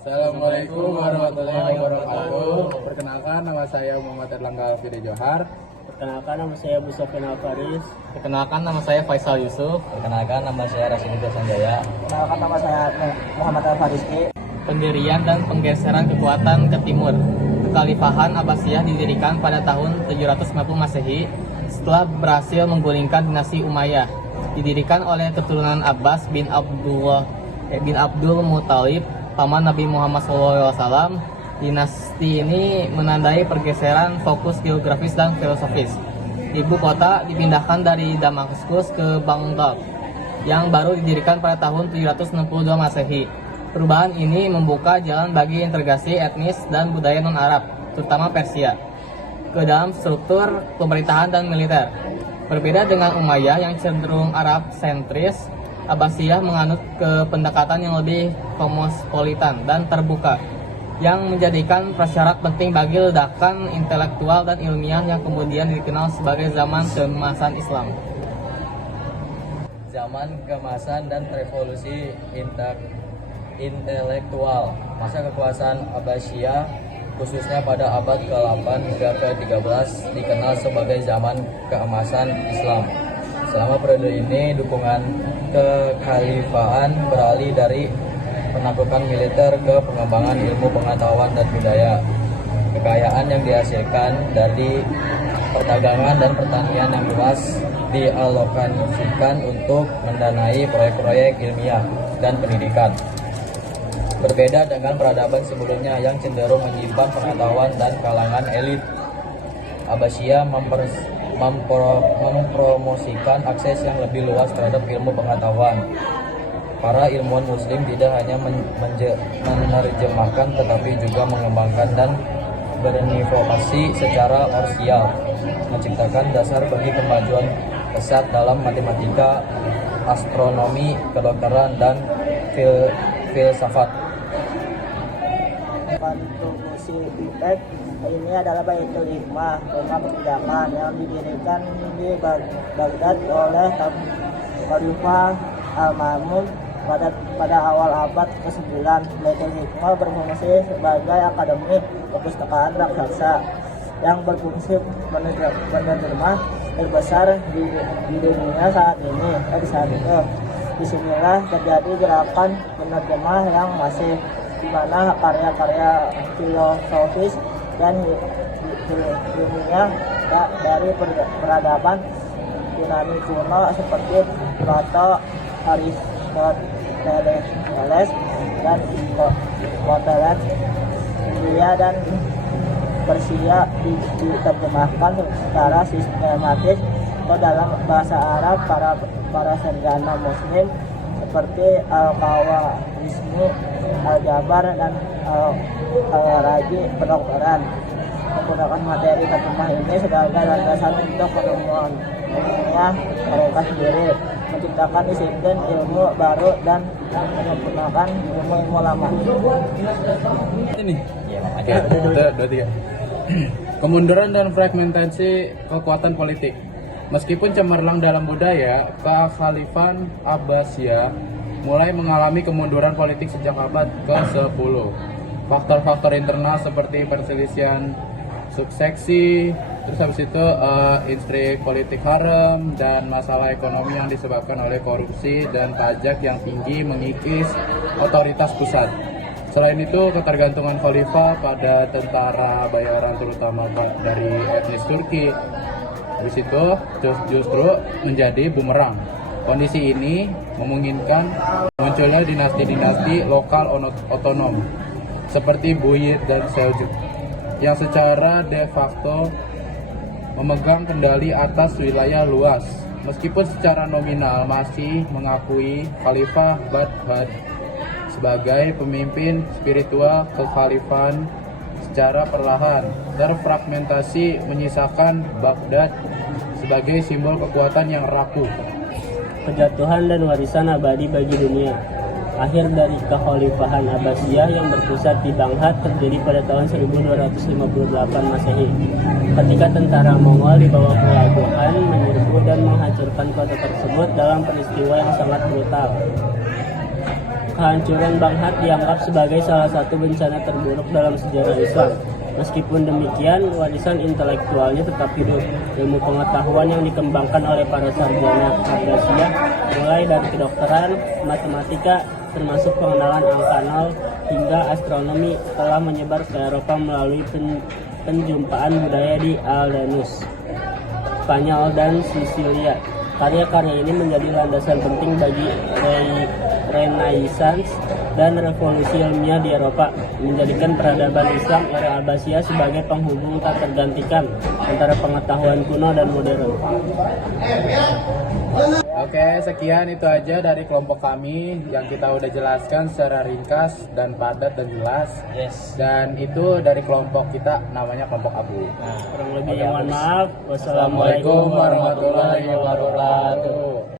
Assalamualaikum warahmatullahi wabarakatuh. Perkenalkan, nama saya Muhammad Erlangga Alfiri Johar. Perkenalkan, nama saya Abu Sofyan Al-Faris. Perkenalkan, nama saya Faisal Yusuf. Perkenalkan, nama saya Rasidul Sanjaya. Perkenalkan, nama saya Muhammad Al-Fariski. Pendirian dan penggeseran kekuatan ke timur. Kekhalifahan Abbasiyah didirikan pada tahun 790 Masehi setelah berhasil menggulingkan dinasti Umayyah. Didirikan oleh keturunan Abbas bin Abdul Muthalib, paman Nabi Muhammad SAW. Dinasti ini menandai pergeseran fokus geografis dan filosofis. Ibu kota dipindahkan dari Damaskus ke Baghdad yang baru didirikan pada tahun 762 Masehi. Perubahan ini membuka jalan bagi integrasi etnis dan budaya non-Arab, terutama Persia, ke dalam struktur pemerintahan dan militer. Berbeda dengan Umayyah yang cenderung Arab sentris, Abbasiyah menganut ke pendekatan yang lebih kosmopolitan dan terbuka, yang menjadikan prasyarat penting bagi ledakan intelektual dan ilmiah yang kemudian dikenal sebagai zaman keemasan Islam. Zaman keemasan dan revolusi intelektual. Masa kekuasaan Abbasiyah khususnya pada abad ke-8 hingga ke-13 dikenal sebagai zaman keemasan Islam. Selama periode ini dukungan kekhalifahan beralih dari penaklukan militer ke pengembangan ilmu pengetahuan dan budaya. Kekayaan yang dihasilkan dari perdagangan dan pertanian yang luas dialokasikan untuk mendanai proyek-proyek ilmiah dan pendidikan. Berbeda dengan peradaban sebelumnya yang cenderung menyimpan pengetahuan dan kalangan elit, Abbasiyah mempromosikan akses yang lebih luas terhadap ilmu pengetahuan. Para ilmuwan muslim tidak hanya menerjemahkan tetapi juga mengembangkan dan berinovasi secara parsial, menciptakan dasar bagi kemajuan pesat dalam matematika, astronomi, kedokteran, dan filsafat. Kontribusi Ipek ini adalah Baitul Hikmah, rumah pendidikan yang didirikan di Baghdad oleh Khalifah Al-Ma'mun pada awal abad ke-9. Baitul Hikmah berfungsi sebagai akademi perpustakaan raksasa yang berfungsi menerjemah terbesar di dunia saat ini. Disinilah terjadi gerakan penerjemah yang masif, di mana karya-karya filosofis dan ilmiah dari peradaban Yunani kuno seperti Plato, Aristoteles, dan Aristoteles, India dan Persia diterjemahkan secara sistematis ke dalam bahasa Arab. Para sarjana muslim seperti Al-Qawarizmi, Al-Jabar, dan Al-Raji kedokteran menggunakan materi terjemah ini sebagai landasan untuk penemuan ilmiah mereka sendiri, menciptakan disiplin ilmu baru dan menyempurnakan ilmu lama. Ini ya, kemunduran dan fragmentasi kekuatan politik. Meskipun cemerlang dalam budaya, kekhalifahan Abbasiyah mulai mengalami kemunduran politik sejak abad ke-10. Faktor-faktor internal seperti perselisihan suksesi, terus habis itu intrik politik haram, dan masalah ekonomi yang disebabkan oleh korupsi dan pajak yang tinggi mengikis otoritas pusat. Selain itu, ketergantungan khalifah pada tentara bayaran terutama dari etnis Turki habis itu justru menjadi bumerang. Kondisi ini memungkinkan munculnya dinasti-dinasti lokal otonom seperti Buyid dan Seljuk yang secara de facto memegang kendali atas wilayah luas, meskipun secara nominal masih mengakui Khalifah Baghdad sebagai pemimpin spiritual. Kekhalifahan secara perlahan terfragmentasi, menyisakan Baghdad sebagai simbol kekuatan yang rapuh. Kejatuhan dan warisan abadi bagi dunia. Akhir dari kekhalifahan Abbasiyah yang berpusat di Baghdad terjadi pada tahun 1258 Masehi, ketika tentara Mongol di bawah Hulagu Khan menyerbu dan menghancurkan kota tersebut dalam peristiwa yang sangat brutal. Kehancuran Banghat dianggap sebagai salah satu bencana terburuk dalam sejarah Islam. Meskipun demikian, warisan intelektualnya tetap hidup. Ilmu pengetahuan yang dikembangkan oleh para sarjana Abbasiyah, mulai dari kedokteran, matematika, termasuk pengenalan angka nol hingga astronomi, telah menyebar ke Eropa melalui penjumpaan budaya di Al-Andalus, Spanyol, dan Sisilia. Karya-karya ini menjadi landasan penting bagi Renaissance dan revolusi ilmiah di Eropa, menjadikan peradaban Islam era Abbasiyah sebagai penghubung tak tergantikan antara pengetahuan kuno dan modern. Oke, sekian itu aja dari kelompok kami yang kita udah jelaskan secara ringkas dan padat dan jelas. Yes. Dan itu dari kelompok kita namanya kelompok Abu. Kurang lebih mohon maaf. Wassalamualaikum warahmatullahi wabarakatuh.